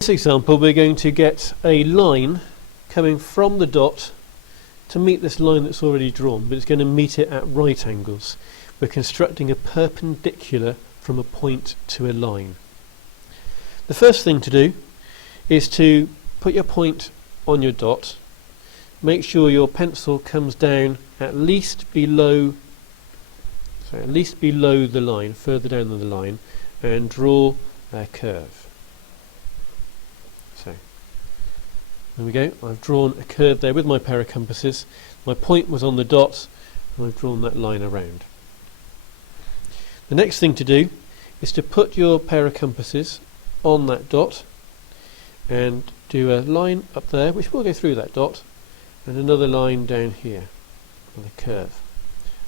In this example we're going to get a line coming from the dot to meet this line that's already drawn, but it's going to meet it at right angles. We're constructing a perpendicular from a point to a line. The first thing to do is to put your point on your dot. Make sure your pencil comes down at least below the line, further down than the line, and draw a curve. So there we go. I've drawn a curve there with my pair of compasses. My point was on the dot and I've drawn that line around. The next thing to do is to put your pair of compasses on that dot and do a line up there which will go through that dot, and another line down here on a curve.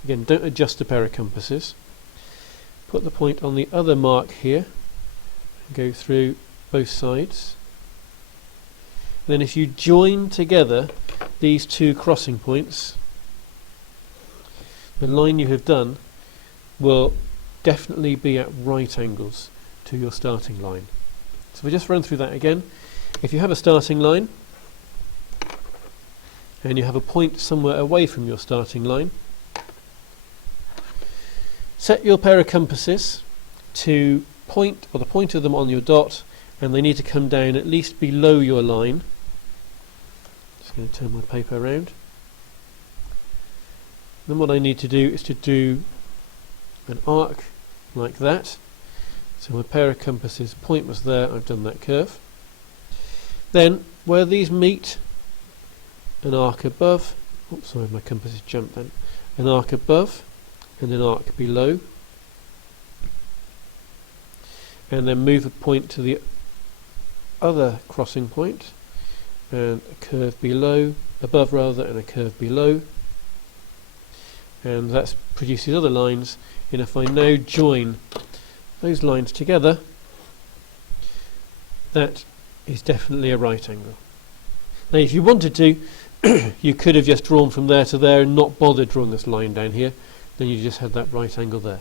Again, don't adjust the pair of compasses. Put the point on the other mark here and go through both sides. Then if you join together these two crossing points, the line you have done will definitely be at right angles to your starting line. So if we just run through that again, if you have a starting line and you have a point somewhere away from your starting line, set your pair of compasses to point, or the point of them on your dot, and they need to come down at least below your line. Just going to turn my paper around. Then what I need to do is to do an arc like that. So my pair of compasses point was there, I've done that curve. Then where these meet, an arc above, oops, sorry, my compass has jumped then, an arc above and an arc below, and then move a point to the other crossing point and a curve below, above rather, and a curve below, and that produces other lines. And if I now join those lines together, that is definitely a right angle. Now if you wanted to, you could have just drawn from there to there and not bothered drawing this line down here, then you just had that right angle there.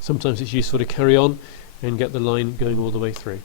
Sometimes it's useful to carry on and get the line going all the way through.